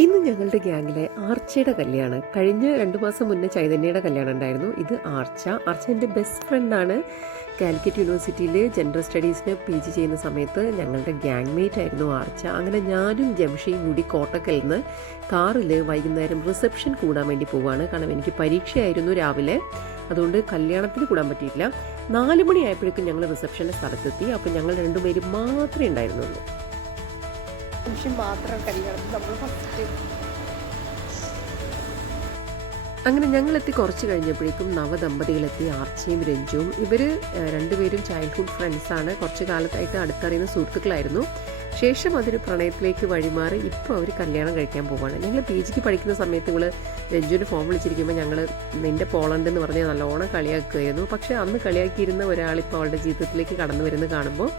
ഇന്ന് ഞങ്ങളുടെ ഗ്യാങ്ങിലെ ആർച്ചയുടെ കല്യാണം. കഴിഞ്ഞ 2 മാസം മുന്നേ ചൈതന്യയുടെ കല്യാണം ഉണ്ടായിരുന്നു. ഇത് ആർച്ച എൻ്റെ ബെസ്റ്റ് ഫ്രണ്ടാണ്. കാലിക്കറ്റ് യൂണിവേഴ്സിറ്റിയിൽ ജനറൽ സ്റ്റഡീസിന് PG ചെയ്യുന്ന സമയത്ത് ഞങ്ങളുടെ ഗ്യാങ് മേറ്റ് ആയിരുന്നു ആർച്ച. അങ്ങനെ ഞാനും ജംഷിയും കൂടി കോട്ടക്കലിൽ നിന്ന് കാറിൽ വൈകുന്നേരം റിസപ്ഷൻ കൂടാൻ വേണ്ടി പോവുകയാണ്. കാരണം എനിക്ക് പരീക്ഷയായിരുന്നു രാവിലെ, അതുകൊണ്ട് കല്യാണത്തിന് കൂടാൻ പറ്റിയില്ല. 4 മണിയായപ്പോഴേക്കും ഞങ്ങൾ റിസപ്ഷൻ്റെ സ്ഥലത്തെത്തി. അപ്പോൾ ഞങ്ങൾ രണ്ടുപേരും മാത്രമേ ഉണ്ടായിരുന്നുള്ളൂ. മാത്രം കല്യാണം നമ്മൾ ഫസ്റ്റ്. അങ്ങനെ ഞങ്ങളെത്തി കുറച്ച് കഴിഞ്ഞപ്പോഴേക്കും നവദമ്പതികളെത്തി, ആർച്ചയും രഞ്ജുവും. ഇവർ രണ്ടുപേരും ചൈൽഡ്ഹുഡ് ഫ്രണ്ട്സാണ്. കുറച്ച് കാലത്തായിട്ട് അടുത്തറിയുന്ന സുഹൃത്തുക്കളായിരുന്നു. ശേഷം അതൊരു പ്രണയത്തിലേക്ക് വഴിമാറി ഇപ്പോൾ അവർ കല്യാണം കഴിക്കാൻ പോവുകയാണ്. ഞങ്ങൾ PGക്ക് പഠിക്കുന്ന സമയത്ത് ഇവൾ രഞ്ജുവിൻ്റെ ഫോം വിളിച്ചിരിക്കുമ്പോൾ ഞങ്ങൾ നിൻ്റെ പോളണ്ട് എന്ന് പറഞ്ഞ് നല്ലോണം കളിയാക്കുകയായിരുന്നു. പക്ഷേ അന്ന് കളിയാക്കിയിരുന്ന ഒരാളിപ്പോൾ അവളുടെ ജീവിതത്തിലേക്ക് കടന്നു വരുന്നത് കാണുമ്പോൾ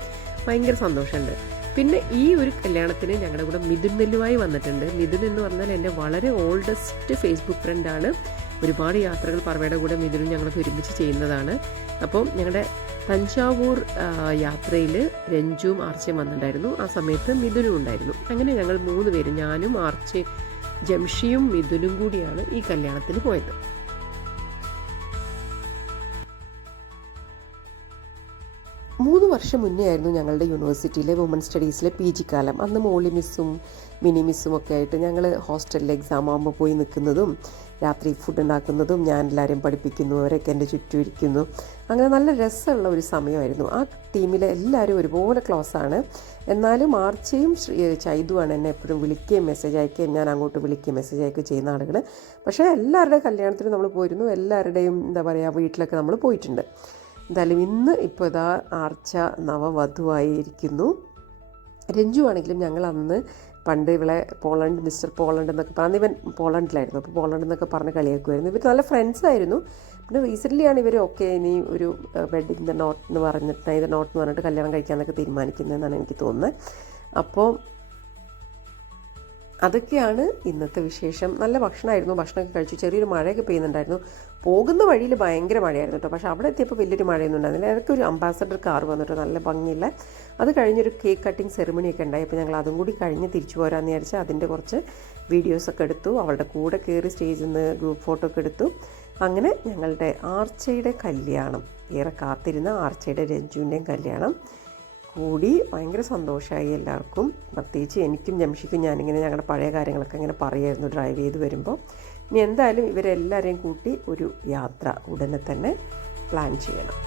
ഭയങ്കര സന്തോഷമുണ്ട്. പിന്നെ ഈ ഒരു കല്യാണത്തിന് ഞങ്ങളുടെ കൂടെ മിഥുൻ നെല്ലുവായി വന്നിട്ടുണ്ട്. മിഥുൻ എന്ന് പറഞ്ഞാൽ എൻ്റെ വളരെ ഓൾഡസ്റ്റ് ഫേസ്ബുക്ക് ഫ്രണ്ടാണ്. ഒരുപാട് യാത്രകൾ പറവയുടെ കൂടെ മിഥുനും ഞങ്ങളൊക്കെ ഒരുമിച്ച് ചെയ്യുന്നതാണ്. അപ്പം ഞങ്ങളുടെ തഞ്ചാവൂർ യാത്രയിൽ രഞ്ജുവും ആർച്ചയും വന്നിട്ടുണ്ടായിരുന്നു. ആ സമയത്ത് മിഥുനും ഉണ്ടായിരുന്നു. അങ്ങനെ ഞങ്ങൾ 3 പേരും, ഞാനും ജംഷിയും മിഥുനും കൂടിയാണ് ഈ കല്യാണത്തിന് പോയത്. 3 വർഷം മുന്നേ ആയിരുന്നു ഞങ്ങളുടെ യൂണിവേഴ്സിറ്റിയിലെ വുമൺ സ്റ്റഡീസിലെ PG കാലം. അന്ന് മോളി മിസ്സും മിനി മിസ്സും ഒക്കെ ആയിട്ട് ഞങ്ങൾ ഹോസ്റ്റലിൽ എക്സാം ആകുമ്പോൾ പോയി നിൽക്കുന്നതും രാത്രി ഫുഡ് ഉണ്ടാക്കുന്നതും ഞാൻ എല്ലാവരെയും പഠിപ്പിക്കുന്നു, അവരൊക്കെ എൻ്റെ ചുറ്റും ഇരിക്കുന്നു. അങ്ങനെ നല്ല രസമുള്ള ഒരു സമയമായിരുന്നു. ആ ടീമിലെ എല്ലാവരും ഒരുപോലെ ക്ലോസ് ആണ്. എന്നാലും ആർച്ചയും ചൈതുവാണ് എന്നെ എപ്പോഴും വിളിക്കുകയും മെസ്സേജ് അയക്കുകയും ഞാൻ അങ്ങോട്ട് വിളിക്കുകയും മെസ്സേജ് അയക്കുകയും ചെയ്യുന്ന ആളുകൾ. പക്ഷേ എല്ലാവരുടെയും കല്യാണത്തിന് നമ്മൾ പോയിരുന്നു. എല്ലാവരുടെയും എന്താ പറയുക വീട്ടിലൊക്കെ നമ്മൾ പോയിട്ടുണ്ട്. എന്തായാലും ഇന്ന് ഇപ്പോൾ ഇതാ ആർച്ച നവവധുവായിരിക്കുന്നു. രഞ്ജു ആണെങ്കിലും ഞങ്ങൾ അന്ന് പണ്ട് ഇവളെ പോളണ്ട്, മിസ്റ്റർ പോളണ്ട് എന്നൊക്കെ പറഞ്ഞ്, ഇവൻ പോളണ്ടിലായിരുന്നു, അപ്പോൾ പോളണ്ട് എന്നൊക്കെ പറഞ്ഞ് കളിയാക്കുമായിരുന്നു. ഇവർ നല്ല ഫ്രണ്ട്സായിരുന്നു. പിന്നെ റീസെൻ്റ്ലിയാണ് ഇവർ ഇനി ഒരു വെഡിങ് ദ നോട്ട് എന്ന് പറഞ്ഞിട്ട് ഇത് നോട്ട് എന്ന് പറഞ്ഞിട്ട് കല്യാണം കഴിക്കാനൊക്കെ തീരുമാനിക്കുന്നതെന്നാണ് എനിക്ക് തോന്നുന്നത്. അപ്പോൾ അതൊക്കെയാണ് ഇന്നത്തെ വിശേഷം. നല്ല ഭക്ഷണമായിരുന്നു. ഭക്ഷണമൊക്കെ കഴിച്ചു. ചെറിയൊരു മഴയൊക്കെ പെയ്യുന്നുണ്ടായിരുന്നു. പോകുന്ന വഴിയിൽ ഭയങ്കര മഴയായിരുന്നു കേട്ടോ. പക്ഷേ അവിടെ എത്തിയപ്പോൾ വലിയൊരു മഴയൊന്നും ഉണ്ടായിരുന്നില്ല. ഇടയ്ക്ക് ഒരു അംബാസഡർ കാർ വന്നിട്ട് നല്ല ഭംഗിയില്ല. അത് കഴിഞ്ഞൊരു കേക്ക് കട്ടിങ് സെറിമണിയൊക്കെ ഉണ്ടായി. അപ്പോൾ ഞങ്ങൾ അതും കൂടി കഴിഞ്ഞ് തിരിച്ചു പോരാമെന്ന് വിചാരിച്ചാൽ അതിൻ്റെ കുറച്ച് വീഡിയോസൊക്കെ എടുത്തു. അവളുടെ കൂടെ കയറി സ്റ്റേജിൽ നിന്ന് ഗ്രൂപ്പ് ഫോട്ടോ ഒക്കെ എടുത്തു. അങ്ങനെ ഞങ്ങളുടെ ആർച്ചയുടെ കല്യാണം, ഏറെ കാത്തിരുന്ന ആർച്ചയുടെ രഞ്ജുവിൻ്റെയും കല്യാണം കൂടി ഭയങ്കര സന്തോഷമായി എല്ലാവർക്കും. പ്രത്യേകിച്ച് എനിക്കും ജംഷിക്കും. ഞാനിങ്ങനെ ഞങ്ങളുടെ പഴയ കാര്യങ്ങളൊക്കെ ഇങ്ങനെ പറയുമായിരുന്നു ഡ്രൈവ് ചെയ്ത് വരുമ്പോൾ. ഇനി എന്തായാലും ഇവരെല്ലാവരെയും കൂട്ടി ഒരു യാത്ര ഉടനെ തന്നെ പ്ലാൻ ചെയ്യണം.